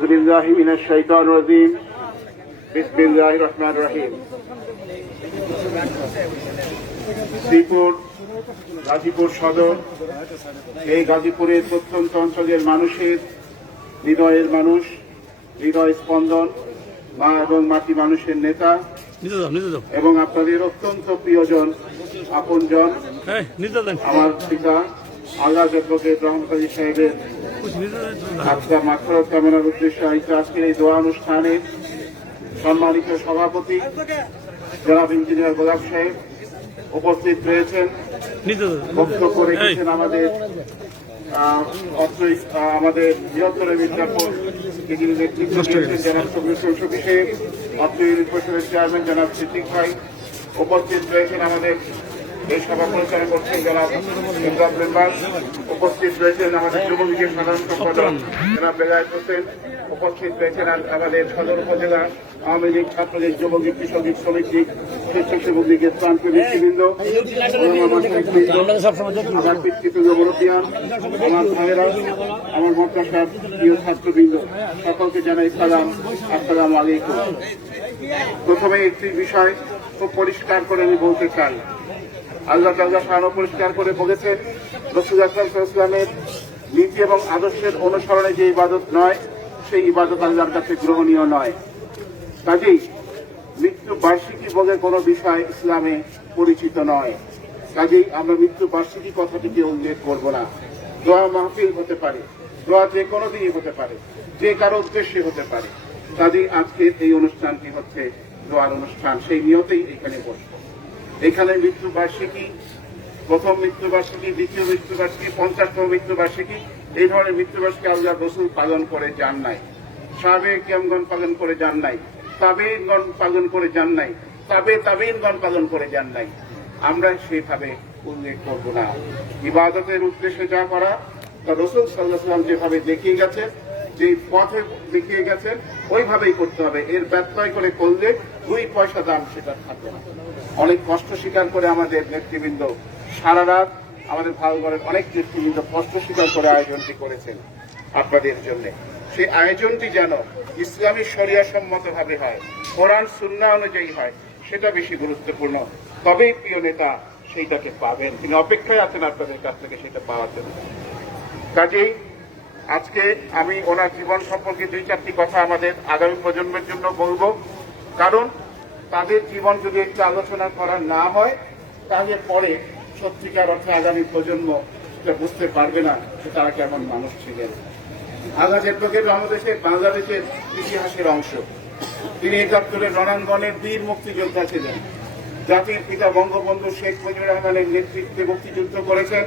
أعوذ بالله من الشيطان الرجيم بسم الله الرحمن الرحيم শ্রীপুর গাজীপুর সদর এই গাজীপুরের প্রত্যন্ত অঞ্চলের মানুষের হৃদয়ের মানুষ, হৃদয় স্পন্দন, মা এবং মাটি মানুষের নেতা এবং আপনাদের অত্যন্ত প্রিয়জন, আপনজন, আমার পিতা আল্লাহ জব্বকের রহমত সাহেবের আপনার মাগফিরাত কামনার উদ্দেশ্যে আজকের এই দোয়া অনুষ্ঠানে সম্মানিত সভাপতি জনাব ইঞ্জিনিয়ার গোলাপ সাহেব উপস্থিত রয়েছেন। বক্তব্য রেখেছেন আমাদের বৃহত্তর মির্জাপুর নেতৃত্ব দিয়েছেন জনাব সাহেব, অর্থ ইউনিট পরিষদের চেয়ারম্যান জনাব সিদ্দিক ভাই। উপস্থিত রয়েছেন আমাদের এই সভা পরিচালনা করছেন জনাব ইমরান মেম্বার। উপস্থিত রয়েছেন আমাদের যুব লীগের সাধারণ সম্পাদক জনাব বেলায়েত হোসেন। উপস্থিত রয়েছেন আমাদের সদর উপজেলা আওয়ামী লীগ, ছাত্রলীগ, যুবলীগ, কৃষক লীগ, শ্রমিক লীগ, স্বেচ্ছাসেবক লীগের প্রান্তীয় নেতৃবৃন্দ, আমার পিতৃতুল্য মুরব্বিয়ান, আমার ভাইয়েরা, আমার মাদ্রাসার প্রিয় ছাত্রবৃন্দ, সকলকে জানাই সালাম, আসসালামু আলাইকুম। প্রথমে একটি বিষয় খুব পরিষ্কার করে আমি বলতে চাই। আল্লাহ তাআলা শান পরিষ্কার করে বলেছেন, রাসূল আকরাম সাল্লাল্লাহু আলাইহি ওয়াসাল্লামের নীতি এবং আদর্শের অনুসরণে যে ইবাদত নয়, সেই ইবাদত আল্লাহর কাছে গ্রহণীয় নয়। কাজেই মৃত্যু বার্ষিকী বলে কোনো বিষয় ইসলামে পরিচিত নয়। কাজেই আমরা মৃত্যু বার্ষিকী কথাটিকে উল্লেখ করব না। দোয়া মাহফিল হতে পারে, দোয়া যে কোনো দিনই হতে পারে, যে কারো উদ্দেশ্যে হতে পারে। কাজেই আজকের এই অনুষ্ঠানটি হচ্ছে দোয়ার অনুষ্ঠান, সেই নিয়তেই এখানে বসবো। এখানে মৃত্যুবার্ষিকী, প্রথম মৃত্যুবার্ষিকী, দ্বিতীয় মৃত্যুবার্ষিকী, 50তম মৃত্যুবার্ষিকী, এই ধরনের মৃত্যুবার্ষিকী আল্লাহ রাসূল পালন করে যান নাই, সাহাবে কিরামগণ পালন করে যান নাই, তাবেঈনগণ পালন করে যান নাই, তাবেঈনগণ পালন করে যান নাই। আমরা সেভাবে উল্লেখ করব না। ইবাদতের উদ্দেশ্যে যা করা তা রাসূল সাল্লাল্লাহু আলাইহি ওয়াসাল্লাম যেভাবে দেখিয়ে গেছেন, যে পথে দেখিয়ে গেছেন, ওইভাবেই করতে হবে। এর ব্যত্যয় করে করলে 2 পয়সা দাম সেটা থাকবে না। অনেক কষ্ট স্বীকার করে আমাদের নেতৃবৃন্দ সারা রাত, আমাদের ভারতবর্ষের অনেক নেতৃবৃন্দ কষ্ট স্বীকার করে আয়োজনটি করেছেন আপনাদের জন্য। সেই আয়োজনটি যেন ইসলামী শরিয়া সম্মতভাবে হয়, কোরআন সুন্নাহ অনুযায়ী হয়, সেটা বেশি গুরুত্বপূর্ণ। তবেই প্রিয় নেতা সেইটাকে পাবেন, তিনি অপেক্ষায় আছেন আপনাদের কাছ থেকে সেটা পাওয়ার জন্য। কাজেই আজকে আমি ওনার জীবন সম্পর্কে 2-4টি কথা আমাদের আগামী প্রজন্মের জন্য বলবো। কারণ তাদের জীবন যদি একটু আলোচনা করা না হয়, তাহলে পরে সত্যিকার অর্থে আগামী প্রজন্ম সেটা বুঝতে পারবে না যে তারা কেমন মানুষ ছিলেন। আল্লাহ জব্বকের রহমতে বাংলাদেশের ইতিহাসের অংশ। তিনি 71-এর রণাঙ্গনের বীর মুক্তিযোদ্ধা ছিলেন। জাতির পিতা বঙ্গবন্ধু শেখ মুজিবুর রহমানের নেতৃত্বে মুক্তিযুদ্ধ করেছেন।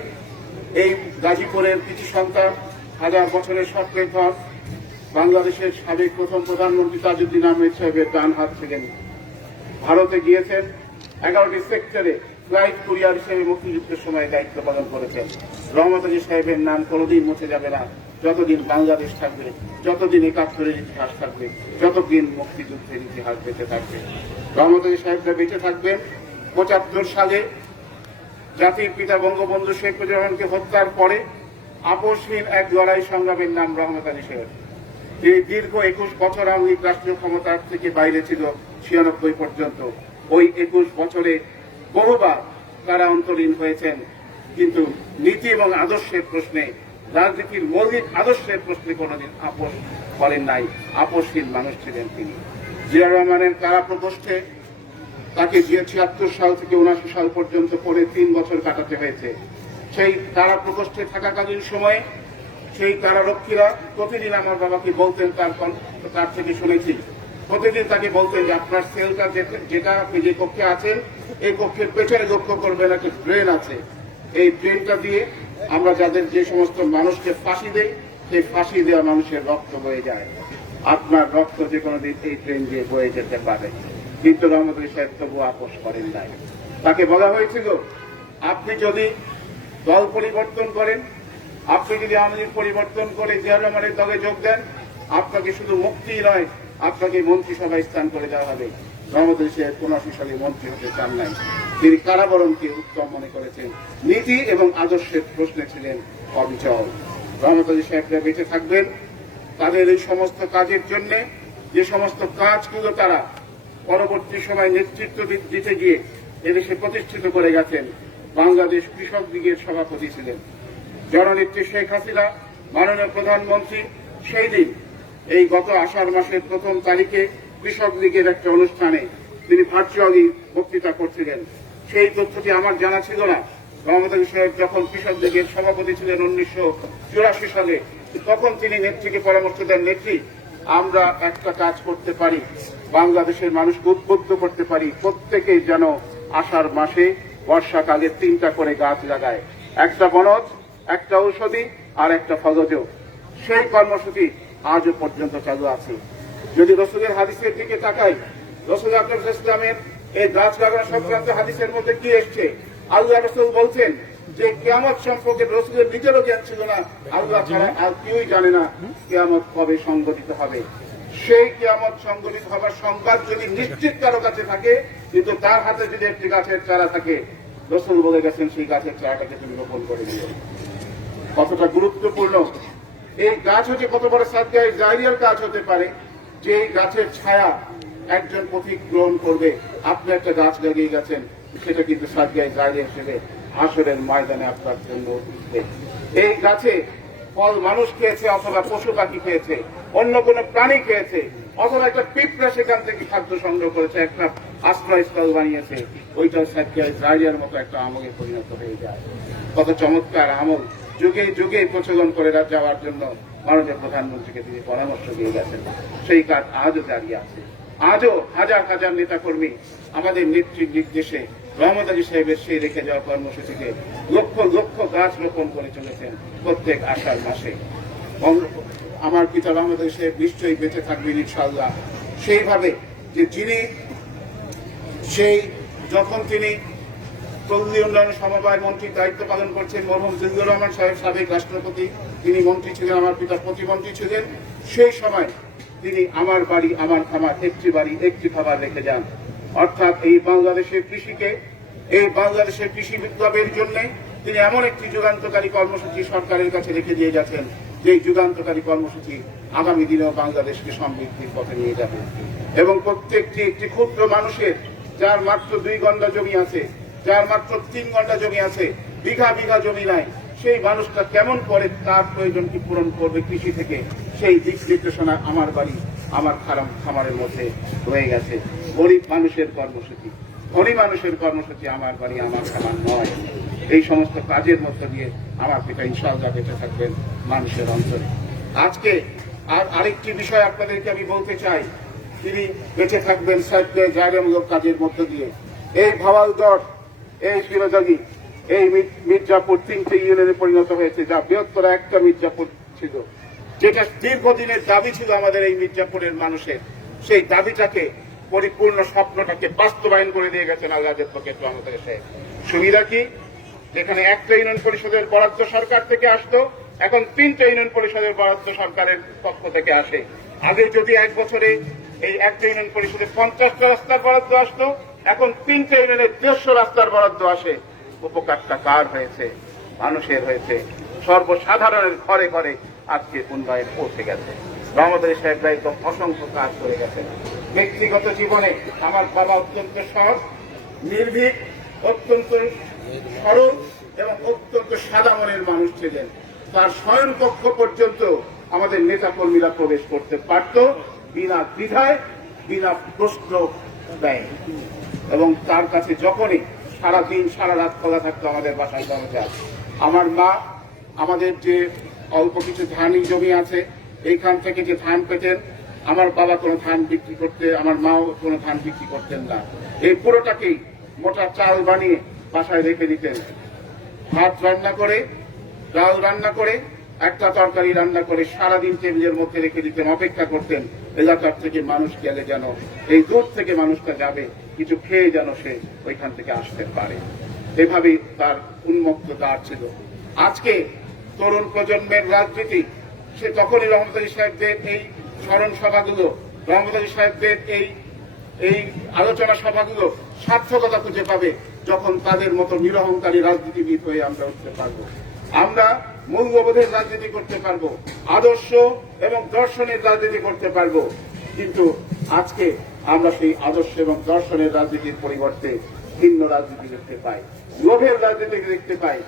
এই গাজীপুরের কৃতি সন্তান, 1000 বছরের স্বপ্নের ধর, বাংলাদেশের সাবেক প্রথম প্রধানমন্ত্রী তাজউদ্দিন আহমেদ সাহেবের ডান হাত ছিলেন। ভারতে গিয়েছেন, 11টি সেক্টরে ফ্লাইট কুরিয়ার হিসেবে মুক্তিযুদ্ধের সময় দায়িত্ব পালন করেছেন। রহমত আলী সাহেবের নাম কোনোদিন মুছে যাবে না, যতদিন বাংলাদেশ থাকবে, যতদিন 71-এর ইতিহাস থাকবে, যতদিন মুক্তিযুদ্ধের ইতিহাস বেঁচে থাকবে। রহমত আলী সাহেবরা বেঁচে থাকবেন। 75 সালে জাতির পিতা বঙ্গবন্ধু শেখ মুজিবুর রহমানকে হত্যার পরে আপোষহীন এক লড়াই সংগ্রামের নাম রহমত আলী সাহেব। তিনি দীর্ঘ 21 বছর আওয়ামী লীগ রাষ্ট্রীয় ক্ষমতার থেকে বাইরে ছিল, 96 পর্যন্ত। ওই 21 বছরে বহুবার তারা অন্তরীণ হয়েছেন, কিন্তু নীতি এবং আদর্শের প্রশ্নে, রাজনীতির মৌলিক আদর্শের প্রশ্নে কোনোদিন আপোষ করেন নাই। আপোষহীন মানুষ ছিলেন তিনি। জিয়াউর রহমানের কারা প্রকোষ্ঠে তাকে 76 সাল থেকে 79 সাল পর্যন্ত পরে 3 বছর কাটাতে হয়েছে। সেই কারা প্রকোষ্ঠে থাকাকালীন সময়ে সেই কারারক্ষীরা প্রতিদিন আমার বাবাকে বলতেন, তার থেকে শুনেছি, প্রতিদিন তাকে বলতেন যে আপনার সেলটা যেটা আপনি যে কক্ষে আছেন, এই কক্ষের পেছনে লক্ষ্য করবেন একটা ড্রেন আছে, এই ড্রেনটা দিয়ে আমরা যাদের যে সমস্ত মানুষকে ফাঁসি দেই, সেই ফাঁসি দেওয়া মানুষের রক্ত বয়ে যায়। আপনার রক্ত যে কোনো দিন এই ট্রেন দিয়ে বয়ে যেতে পারে। কিন্তু রহমত আলী সাহেব তবু আপোষ করেন নাই। তাকে বলা হয়েছিল, আপনি যদি দল পরিবর্তন করেন, আপনি যদি আওয়ামী লীগ পরিবর্তন করে জিয়াউর রহমানের দলে যোগ দেন, আপনাকে শুধু মুক্তি নয়, আপনাকে মন্ত্রিসভায় স্থান করে দেওয়া হবে। রহমত আলী সাহেব 79 সালে মন্ত্রী হতে চান নাই। তিনি কারাবরণকে উত্তম মনে করেছেন। নীতি এবং আদর্শের প্রশ্নে ছিলেন অবিচল। রহমত আলী সাহেবরা বেঁচে থাকবেন। তাদের এই সমস্ত কাজের জন্য যে সমস্ত কাজগুলো তারা পরবর্তী সময় নেতৃত্ব দিতে গিয়ে এদেশে প্রতিষ্ঠিত করে গেছেন। বাংলাদেশ কৃষক লীগের সভাপতি ছিলেন জননেত্রী শেখ হাসিনা, মাননীয় প্রধানমন্ত্রী। সেই দিন এই গত আষাঢ় মাসের 1 তারিখে কৃষক লীগের একটা অনুষ্ঠানে তিনি ভার্চুয়ালি বক্তৃতা করছিলেন। সেই তথ্যটি আমার জানা ছিল না। রহমত আলী সাহেব যখন কৃষক লীগের সভাপতি ছিলেন 1984 সালে, তখন তিনি নেত্রীকে পরামর্শ দেন, নেত্রী আমরা একটা কাজ করতে পারি, বাংলাদেশের মানুষকে উদ্বুদ্ধ করতে পারি, প্রত্যেকে যেন আষাঢ় মাসে বর্ষাকালে 3টা করে গাছ লাগায়, একটা বনজ, একটা ঔষধি আর একটা ফলজ। সেই কর্মসূচি আজও পর্যন্ত চালু আছে। যদি রসুলের হাদিসের দিকে তাকাই, রসুল আকরাম ইসলামের এই গাছ লাগানো সংক্রান্ত হাদিসের মধ্যে কি এসছে? আল্লাহ রসুল বলছেন যে কিয়ামত সম্পর্কে রসুলের নিজেরও জ্ঞান ছিল না, আল্লাহ ছাড়া আর কেউই জানে না কিয়ামত কবে সংঘটিত হবে। সেই কিয়ামত সংঘটিত হবার সংবাদ যদি নিশ্চিত কারো কাছে থাকে, কিন্তু তার হাতে যদি একটি গাছের চারা থাকে, রসুল বলে গেছেন সেই গাছের চারাটাকে তুমি রোপণ করে দিও। কতটা গুরুত্বপূর্ণ এই গাছ হচ্ছে, কত বড় সাদগায়ে জারিয়ার কাজ হতে পারে যে গাছের ছায়া একজন পথিক গ্রহণ করবে। আপনি একটা গাছ লাগিয়ে গেছেন, সেটা কিন্তু সাদগায়ে জারিয়া হিসেবে হাসরের ময়দানে আপনার জন্য উঠবে। এই গাছে ফল মানুষ খেয়েছে, অথবা পশু পাখি খেয়েছে, অন্য কোনো প্রাণী খেয়েছে, অথবা একটা পিঁপড়া সেখান থেকে খাদ্য সংগ্রহ করেছে, একটা আশ্রয়স্থল বানিয়েছে, ওইটাও সাদগায়ে জারিয়ার মতো একটা আমলে পরিণত হয়ে যায়। কত চমৎকার আমল যুগে যুগে প্রচলন করে যাওয়ার জন্য মাননীয় প্রধানমন্ত্রীকে তিনি পরামর্শ দিয়ে গেছেন। সেই কাজ আজও জারি আছে। আজও হাজার হাজার নেতাকর্মী আমাদের নেত্রীর নির্দেশে রহমত আলী সাহেবের সেই রেখে যাওয়া কর্মসূচিতে লক্ষ লক্ষ গাছ রোপণ করে চলেছেন প্রত্যেক আষাঢ় মাসে। আমার পিতা রহমত আলী সাহেব নিশ্চয়ই বেঁচে থাকবেন ইনশাআল্লাহ। সেইভাবে যে যিনি যখন তিনি পল্লী উন্নয়ন সমবায় মন্ত্রীর দায়িত্ব পালন করছেন, মরহুম জিল্লুর রহমান সাহেব সাবেক রাষ্ট্রপতি, তিনি মন্ত্রী ছিলেন, আমার পিতা প্রতিমন্ত্রী ছিলেন। সেই সময় তিনি আমার বাড়ি আমার খামার, একটি বাড়ি একটি খাবার রেখে যান। অর্থাৎ এই বাংলাদেশের কৃষি বিপ্লবের জন্য তিনি এমন একটি যুগান্তকারী কর্মসূচি সরকারের কাছে রেখে দিয়ে গেছেন, যে যুগান্তকারী কর্মসূচি আগামী দিনেও বাংলাদেশকে সমৃদ্ধির পথে নিয়ে যাবে। এবং প্রত্যেকটি একটি ক্ষুদ্র মানুষের, যার মাত্র 2 গন্ডা জমি আছে, যার মাত্র 3 গন্ডা জমি আছে, বিঘা বিঘা জমি নাই, সেই মানুষটা কেমন করে তার প্রয়োজনকে পূরণ করবে কৃষি থেকে, সেই দিক নির্দেশনা আমার বাড়ি আমার খামারের মধ্যে রয়ে গেছে। গরিব মানুষের কর্মসূচি, ধনী মানুষের কর্মসূচি আমার বাড়ি আমার খামার নয়। এই সমস্ত কাজের মধ্যে দিয়ে আমার পিতা ইনশাআল্লাহ বেঁচে থাকবেন মানুষের অন্তরে। আজকে আরেকটি বিষয় আপনাদেরকে আমি বলতে চাই, তিনি বেঁচে থাকবেন সাদগায়ে জারিয়ামূলক কাজের মধ্য দিয়ে। এই ভাওয়ালগড়, এই শিরোজাগি, এই মির্জাপুর 3টে ইউনিয়নে পরিণত হয়েছে, যা বৃহত্তর একটা মির্জাপুর ছিল, যেটা দীর্ঘদিনের দাবি ছিল আমাদের এই মির্জাপুরের মানুষের। সেই দাবিটাকে, পরিপূর্ণ স্বপ্নটাকে বাস্তবায়ন করে দিয়ে গেছেন আল্লাহের পক্ষে রহমত আলী সাহেব। সুবিধা কি? যেখানে একটা ইউনিয়ন পরিষদের বরাদ্দ সরকার থেকে আসতো, এখন 3টে ইউনিয়ন পরিষদের বরাদ্দ সরকারের পক্ষ থেকে আসে। আগে যদি 1 বছরে এই একটা ইউনিয়ন পরিষদে 50টা রাস্তার বরাদ্দ আসতো, এখন 3টে ইউনিয়নে 150 রাস্তার বরাদ্দ আসে। উপকারটা কার হয়েছে? মানুষের হয়েছে। সর্বসাধারণের ঘরে ঘরে আজকে উন্নয়ন পৌঁছে গেছে। রহমত আলী সাহেব দায়িত্ব অসংখ্য কাজ করে গেছেন। ব্যক্তিগত জীবনে আমার বাবা অত্যন্ত সৎ, নির্ভীক, অত্যন্ত সরল এবং অত্যন্ত সাদা মনের মানুষ ছিলেন। তার শয়নকক্ষ পর্যন্ত আমাদের নেতা কর্মীরা প্রবেশ করতে পারত বিনা দ্বিধায়, বিনা প্রশ্ন দেয়। এবং তার কাছে যখনই সারাদিন সারা রাত খোলা থাকতো আমাদের বাসায় দরজা। আমার মা আমাদের যে অল্প কিছু ধানই জমি আছে, এইখান থেকে যে ধান পেতেন, আমার বাবা কোনো ধান বিক্রি করতে, আমার মাও কোনো ধান বিক্রি করতেন না। এই পুরোটাকেই মোটা চাল বানিয়ে বাসায় রেখে দিতেন। ভাত রান্না করে, ডাল রান্না করে, একটা তরকারি রান্না করে সারাদিন টেবিলের মধ্যে রেখে দিতেন। অপেক্ষা করতেন এলাকার থেকে মানুষ গেলে যেন, এই দূর থেকে মানুষটা যাবে, কিছু খেয়ে যেন সে ওইখান থেকে আসতে পারে। এভাবেই তার উন্মুক্ত দ্বার ছিল। আজকে তরুণ প্রজন্মের রাজনীতি, সে তখনই রহমত আলী সাহেবদের এই স্মরণ সভাগুলো, রহমত আলী সাহেবদের এই আলোচনা সভাগুলো সার্থকতা খুঁজে পাবে, যখন তাদের মতো নিরহংকারী রাজনীতিবিদ হয়ে আমরা উঠতে পারবো। আমরা মূল্যবোধের রাজনীতি করতে পারবো, আদর্শ এবং দর্শনের রাজনীতি করতে পারবো। কিন্তু আজকে আমরা সেই আদর্শ এবং দর্শনের রাজনীতির পরিবর্তে ভিন্ন রাজনীতি দেখতে পাই, লোভের রাজনীতি দেখতে পাই,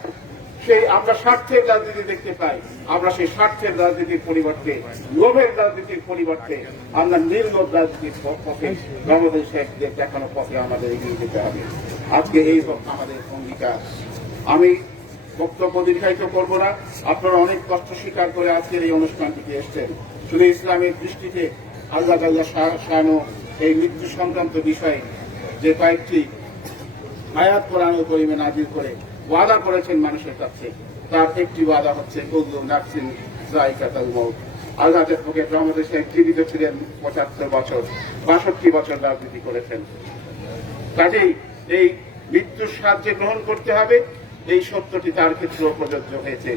সেই আমরা স্বার্থের রাজনীতি দেখতে পাই। আমরা সেই স্বার্থের রাজনীতির পরিবর্তে, লোভের রাজনীতির পরিবর্তে আমরা নির্লোভ রাজনীতির পথে, রহমতুল শেখদের দেখানো পথে আমাদের এগিয়ে যেতে হবে। আজকে এই আমাদের অঙ্গীকার। আমি বক্তব্য দীর্ঘায়িত করব না, আপনারা অনেক কষ্ট স্বীকার করে আজকের এই অনুষ্ঠানটিতে এসছেন। শুধু ইসলামের দৃষ্টিতে আল্লাহ শানু এই মৃত্যু সংক্রান্ত বিষয়ে যে কয়েকটি আয়াত কোরআন কারীমে নাযিল করে ওয়াদা করেছেন মানুষের কাছে, তার একটি ওয়াদা হচ্ছে কুল্লু নাফসিন যায়কাতুল মউত। আল্লাহর পক্ষে রহমতুল শেখ জীবিত ছিলেন ৭৫ বছর, ৬২ বছর রাজনীতি করেছেন। কাজেই এই মৃত্যুর সাহায্যে গ্রহণ করতে হবে, এই সত্যটি তার ক্ষেত্রেও প্রযোজ্য হয়েছে।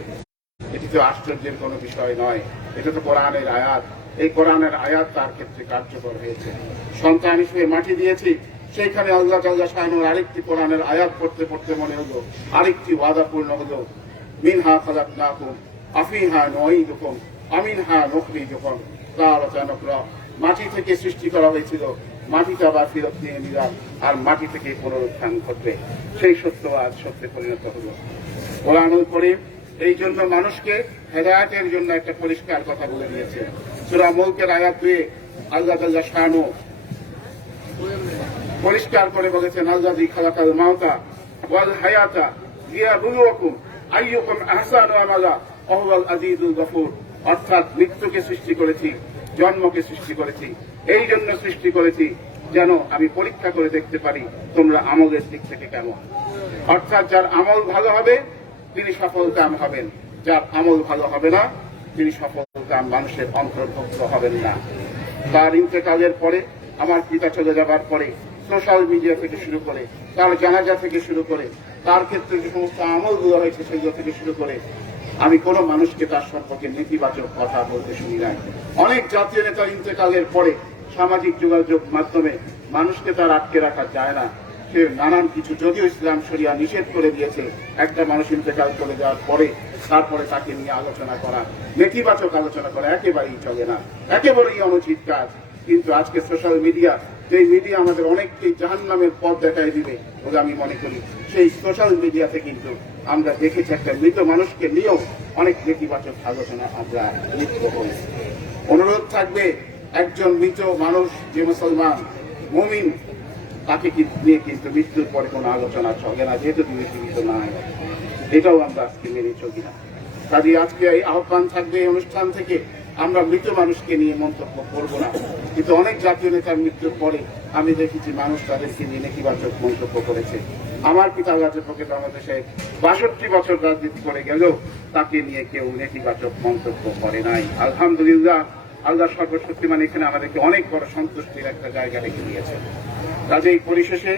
এটি তো আশ্চর্যের কোনো বিষয় নয়, এটা তো কোরআনের আয়াত। এই কোরআনের আয়াত তার ক্ষেত্রে কার্যকর হয়েছে। সন্তান হিসেবে মাটি দিয়েছি, সেইখানে আল্লাহ শানুর আরেকটি কোরআনের আয়াত পড়তে পড়তে মনে হলো আরেকটি ওয়াদা পূর্ণ হলো, মিনহা খালাকনাকুম আফিহা নুঈদুকুম আমিনহা নুখরিজুকুম তারাতান উখরা। মাটি থেকে সৃষ্টি করা হয়েছিল, মাটিতে আবার ফেরত নিয়ে নিলাম, আর মাটি থেকে পুনরুত্থান ঘটবে। সেই সত্য আজ সত্যে পরিণত হলো। কোরআনুল কারীম এই জন্য মানুষকে হেদায়েতের জন্য একটা পরিষ্কার কথা বলে দিয়েছে। সূরা মুলকের আয়াত 2 আল্লাহ শানু পরিষ্কার করে বলেছেন, আল্লাযী খালাকাল মাউতা ওয়াল হায়াতা লিয়াবলুয়াকুম আইয়ুকুম আহসানু আমালা ওয়া হুয়াল আজিজুল গফুর। অর্থাৎ মৃত্যুকে সৃষ্টি করেছি, জন্মকে সৃষ্টি করেছি, এই জন্য সৃষ্টি করেছি যেন আমি পরীক্ষা করে দেখতে পারি তোমরা আমলের দিক থেকে কেমন। অর্থাৎ যার আমল ভালো হবে তিনি সফলকাম হবেন, যার আমল ভালো হবে না তিনি সফলকাম মানুষের অন্তর্ভুক্ত হবেন না। তার ইন্তেকালের পরে, আমার পিতা চলে যাবার পরে সোশ্যাল মিডিয়া থেকে শুরু করে, তার জানাজা থেকে শুরু করে, তার ক্ষেত্রে যে সমস্ত আমলগুলো হয়েছে সেগুলো থেকে শুরু করে আমি কোনো মানুষকে তার সম্পর্কে নেতিবাচক কথা বলতে শুনি নাই। অনেক জাতীয় নেতার ইন্তেকালের পরে সামাজিক যোগাযোগ মাধ্যমে মানুষকে তার আটকে রাখা যায় না। সে নানান কিছু, যদিও ইসলাম শরিয়া নিষেধ করে দিয়েছে একটা মানুষ ইন্তেকাল করে যাওয়ার পরে তারপরে তাকে নিয়ে আলোচনা করা, নেতিবাচক আলোচনা করা একেবারেই চলে না, একেবারেই অনুচিত কাজ। কিন্তু আজকে সোশ্যাল মিডিয়া, যে মিডিয়া আমাদের অনেককেই জাহান্নামের পথ দেখায় দিবে বলে আমি মনে করি, সেই সোশ্যাল মিডিয়াতে কিন্তু আমরা দেখেছি একটা মৃত মানুষকে নিয়েও অনেক নেতিবাচক আলোচনা আমরা লিপ্ত হই। অনুরোধ থাকবে, একজন মৃত মানুষ যে মুসলমান মুমিন, তাকে নিয়ে কিন্তু মৃত্যুর পরে কোনো আলোচনা চলে না, যেহেতু তিনি জীবিত নাই। এটাও আমরা আজকে মেনে চলি না। কাজে আজকে এই আহ্বান থাকবে এই অনুষ্ঠান থেকে, আমরা মৃত মানুষকে নিয়ে মন্তব্য করব না। কিন্তু অনেক জাতীয় নেতার মৃত্যুর পরে আমি দেখেছি মানুষ তাদেরকে নিয়ে নেতিবাচক মন্তব্য করেছে। আমার পিতা আল্লাহর পক্ষে রহমতুল শেখ ৬২ বছর রাজনীতি করে গেলেও তাকে নিয়ে কেউ নেতিবাচক মন্তব্য করে নাই। আলহামদুলিল্লাহ, আল্লাহ সর্বশক্তিমান এখানে আমাদেরকে অনেক বড় সন্তুষ্টির একটা জায়গা রেখে দিয়েছেন। কাজেই পরিশেষে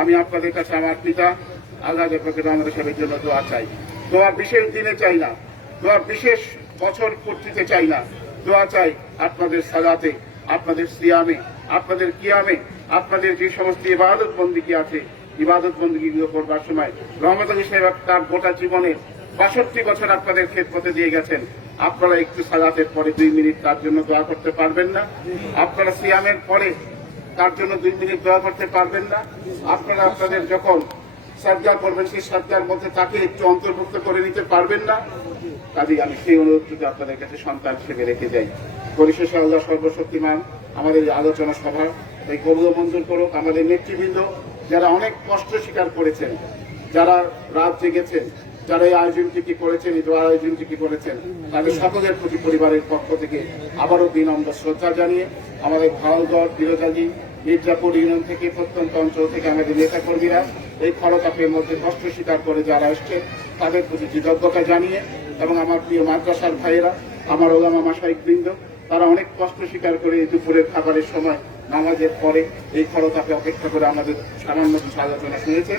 আমি আপনাদের কাছে আমার পিতা আল্লাহর পক্ষে রহমতুল শেখের জন্য দোয়া চাই। দোয়া বিশেষ দিনে চাই না, দোয়া বিশেষ বছর পূর্তিতে চাই না, দোয়া চাই আপনাদের সালাতে, আপনাদের সিয়ামে, আপনাদের কিয়ামে, আপনাদের যে সমস্ত ইবাদত বন্দিগি আছে, ইবাদত বন্দিগিগুলো করবার সময় রহমতুল সাহেব তার গোটা জীবনের ৬২ বছর আপনাদের খেদমতে দিয়ে গেছেন। আপনারা একটু সালাতের পরে 2 মিনিট তার জন্য দোয়া করতে পারবেন না? আপনারা সিয়ামের পরে তার জন্য 2 মিনিট দোয়া করতে পারবেন না? আপনারা আপনাদের যখন সাজদা করবেন সেই সাজদার মধ্যে তাকে একটু অন্তর্ভুক্ত করে নিতে পারবেন না? কাজেই আমি সেই অনুরোধটুকু আপনাদের কাছে সন্তান হিসেবে রেখে যাই। পরিশেষে আল্লাহ সর্বশক্তিমান আমাদের আলোচনা সভা এই কবুল মঞ্জুর করুক। আমাদের নেতৃবৃন্দ যারা অনেক কষ্ট স্বীকার করেছেন, যারা রাত জেগেছেন, যারা এই আয়োজনটি করেছেন, এই দোয়ার আয়োজনটি করেছেন, তাদের সকলের প্রতি পরিবারের পক্ষ থেকে আবারও বিনম্র শ্রদ্ধা জানিয়ে আমাদের ভাওয়ালগড়, বিরোজালি, মির্জাপুর ইউনিয়ন থেকে, প্রত্যন্ত অঞ্চল থেকে আমাদের নেতাকর্মীরা এই খরতাপের মধ্যে কষ্ট স্বীকার করে যারা আসছে তাদের প্রতি কৃতজ্ঞতা জানিয়ে, এবং আমার প্রিয় মাদ্রাসার ভাইয়েরা, আমার ওলামা মাশায়েখ বৃন্দ, তারা অনেক কষ্ট স্বীকার করে দুপুরের খাবারের সময় নামাজের পরে এই খরতাপে অপেক্ষা করে আমাদের সামান্য কিছু আলোচনা শুনেছে।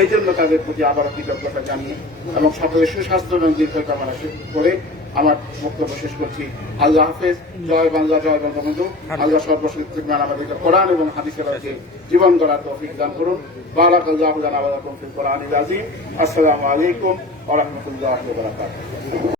এই জন্য তাদের প্রতি আবারও কৃতজ্ঞতা জানিয়ে এবং সকলের সুস্বাস্থ্য এবং দীর্ঘ কামনা করে আমার বক্তব্য শেষ করছি। আল্লাহ হাফেজ। জয় বাংলা, জয় বঙ্গবন্ধু। আল্লাহ সর্বশক্তিমান আমাদের কোরআন এবং হাদিসের আলোকে জীবন গড়ার তৌফিক দান করুন। বারাকাল্লাহু লানা ওয়া লাকুম ফিল কোরআনিল আযীম। আসসালামু আলাইকুম ওয়া রাহমাতুল্লাহি ওয়া বারাকাতুহু।